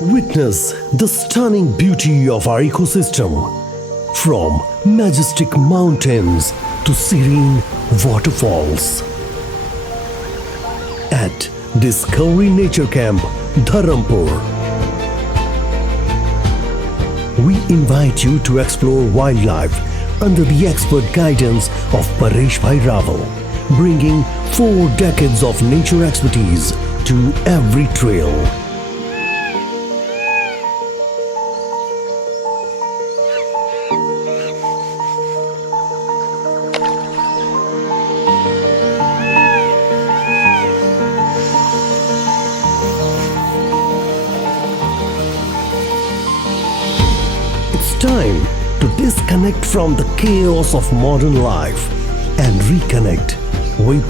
Witness the stunning beauty of our ecosystem, from majestic mountains to serene waterfalls. At Discovery Nature Camp, Dharampur, we invite you to explore wildlife under the expert guidance of Paresh Bhai Raval, bringing 4 decades of nature expertise to every trail. It's time to disconnect from the chaos of modern life and reconnect with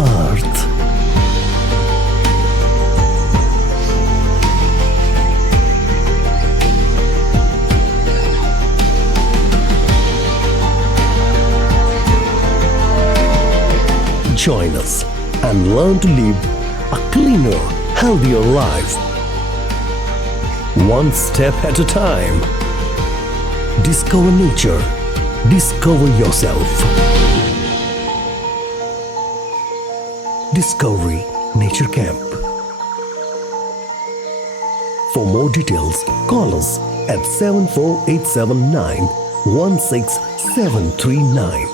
Earth. Join us and learn to live a cleaner, healthier life. One step at a time. Discover nature. Discover yourself. Discovery Nature Camp. For more details, call us at 74879 16739.